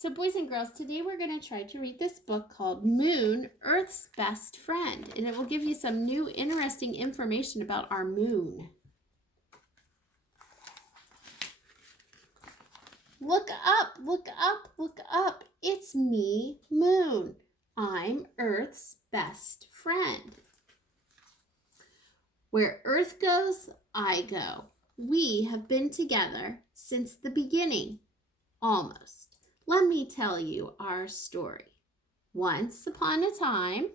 So boys and girls, today we're going to try to read this book called Moon, Earth's Best Friend, and it will give you some new interesting information about our moon. Look up, look up, look up. It's me, Moon. I'm Earth's best friend. Where Earth goes, I go. We have been together since the beginning, almost. Let me tell you our story. Once upon a time,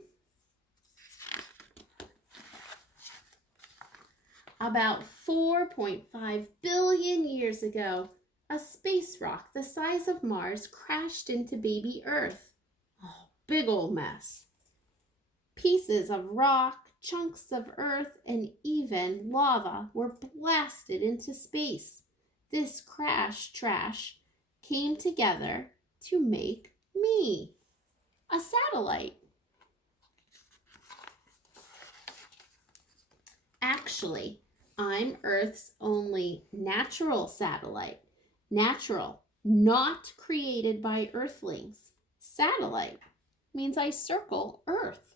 about 4.5 billion years ago, a space rock the size of Mars crashed into baby Earth. Oh, big old mess. Pieces of rock, chunks of earth, and even lava were blasted into space. This crash trash came together to make me, a satellite. Actually, I'm Earth's only natural satellite. Natural, not created by Earthlings. Satellite means I circle Earth.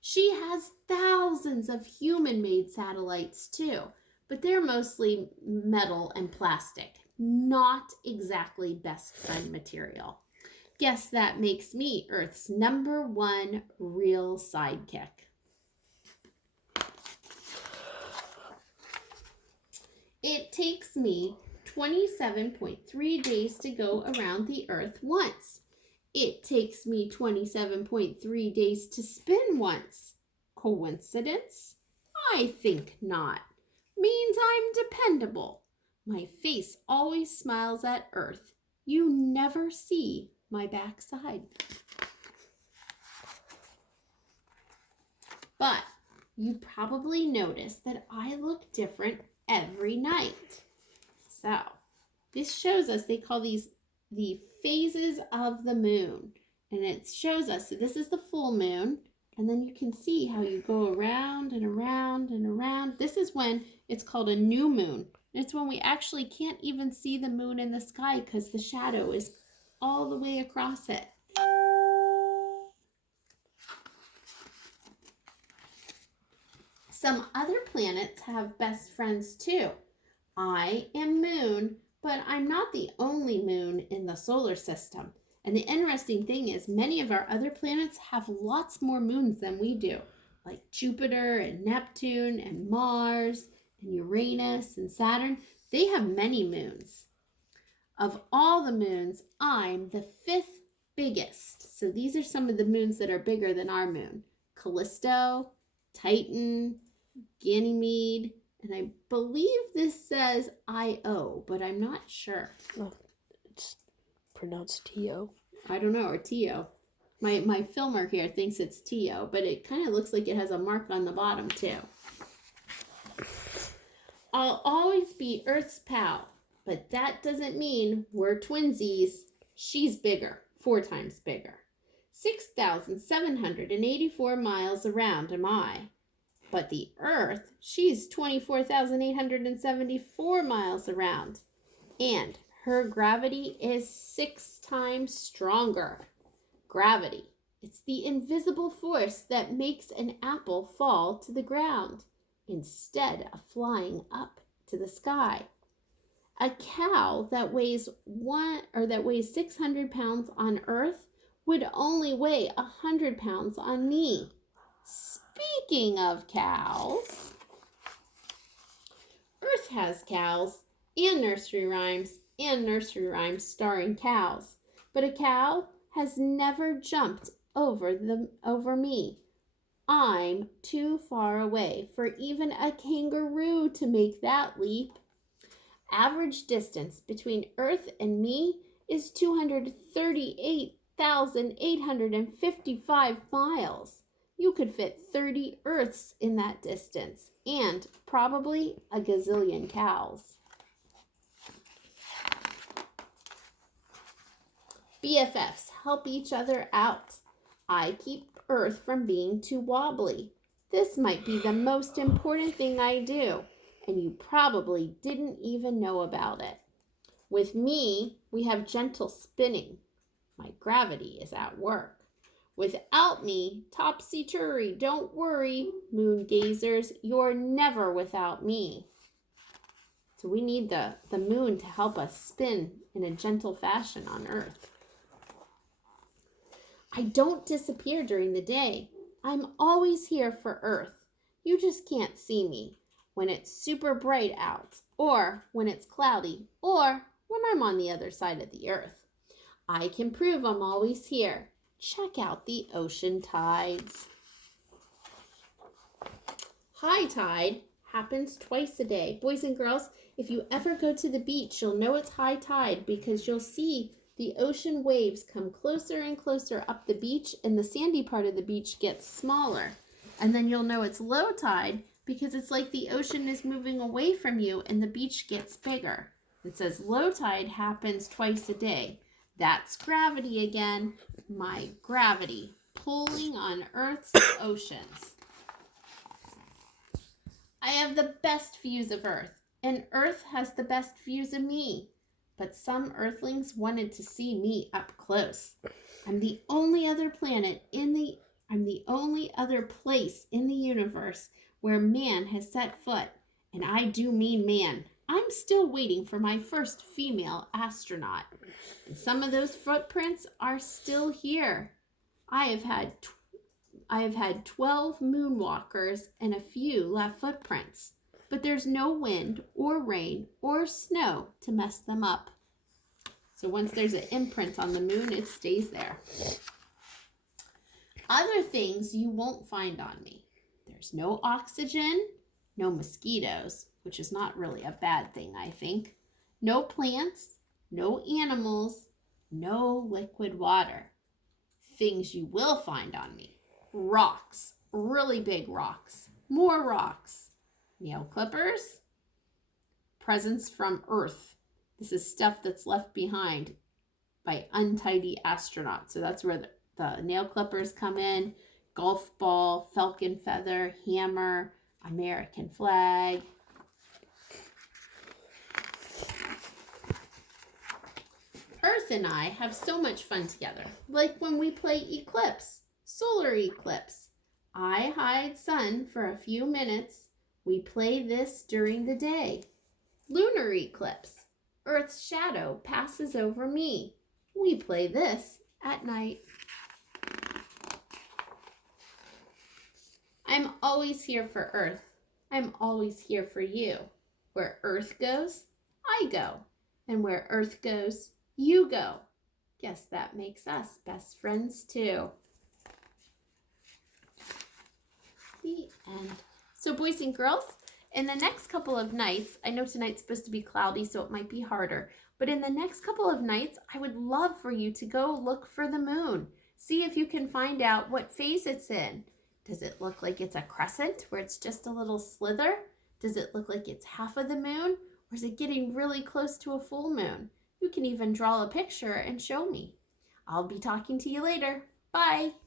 She has thousands of human-made satellites too, but they're mostly metal and plastic, not exactly best friend material. Guess that makes me Earth's #1 real sidekick. It takes me 27.3 days to go around the Earth once. It takes me 27.3 days to spin once. Coincidence? I think not. Means I'm dependable. My face always smiles at Earth. You never see my backside. But you probably noticed that I look different every night. So this shows us, they call these the phases of the moon. And it shows us, so this is the full moon. And then you can see how you go around and around and around. This is when it's called a new moon. It's when we actually can't even see the moon in the sky because the shadow is all the way across it. Some other planets have best friends too. I am Moon, but I'm not the only moon in the solar system. And the interesting thing is many of our other planets have lots more moons than we do, like Jupiter and Neptune and Mars and Uranus and Saturn. They have many moons. Of all the moons, I'm the 5th biggest. So these are some of the moons that are bigger than our moon. Callisto, Titan, Ganymede, and I believe this says Io, but I'm not sure. Oh, it's pronounced T-O. I don't know, or T-O. My filmer here thinks it's T-O, but it kind of looks like it has a mark on the bottom too. I'll always be Earth's pal, but that doesn't mean we're twinsies. She's bigger, 4 times bigger. 6,784 miles around am I. But the Earth, she's 24,874 miles around. And her gravity is 6 times stronger. Gravity, it's the invisible force that makes an apple fall to the ground instead of flying up to the sky. A cow that weighs 600 pounds on Earth would only weigh 100 pounds on me. Speaking of cows, Earth has cows and nursery rhymes starring cows. But a cow has never jumped over me. I'm too far away for even a kangaroo to make that leap. Average distance between Earth and me is 238,855 miles. You could fit 30 Earths in that distance, and probably a gazillion cows. BFFs help each other out. I keep Earth from being too wobbly. This might be the most important thing I do, and you probably didn't even know about it. With me, we have gentle spinning. My gravity is at work. Without me, topsy-turvy, don't worry, moon gazers, you're never without me. So we need the moon to help us spin in a gentle fashion on Earth. I don't disappear during the day. I'm always here for Earth. You just can't see me when it's super bright out, or when it's cloudy, or when I'm on the other side of the Earth. I can prove I'm always here. Check out the ocean tides. High tide happens twice a day. Boys and girls, if you ever go to the beach, you'll know it's high tide because you'll see the ocean waves come closer and closer up the beach, and the sandy part of the beach gets smaller. And then you'll know it's low tide because it's like the ocean is moving away from you and the beach gets bigger. It says low tide happens twice a day. That's gravity again. My gravity pulling on Earth's oceans. I have the best views of Earth, and Earth has the best views of me. But some Earthlings wanted to see me up close. I'm the only other place in the universe where man has set foot, and I do mean man. I'm still waiting for my first female astronaut, and some of those footprints are still here. I have had 12 moonwalkers and a few left footprints, but there's no wind or rain or snow to mess them up. So once there's an imprint on the moon, it stays there. Other things you won't find on me. There's no oxygen, no mosquitoes, which is not really a bad thing, I think. No plants, no animals, no liquid water. Things you will find on me. Rocks, really big rocks, more rocks, nail clippers, presents from Earth. This is stuff that's left behind by untidy astronauts. So that's where the nail clippers come in. Golf ball, falcon feather, hammer, American flag. Earth and I have so much fun together, like when we play Eclipse, solar eclipse. I hide sun for a few minutes. We play this during the day. Lunar eclipse. Earth's shadow passes over me. We play this at night. I'm always here for Earth. I'm always here for you. Where Earth goes, I go. And where Earth goes, you go. Guess that makes us best friends too. The end. So boys and girls, in the next couple of nights, I know tonight's supposed to be cloudy, so it might be harder, but in the next couple of nights, I would love for you to go look for the moon. See if you can find out what phase it's in. Does it look like it's a crescent where it's just a little slither? Does it look like it's half of the moon? Or is it getting really close to a full moon? You can even draw a picture and show me. I'll be talking to you later. Bye.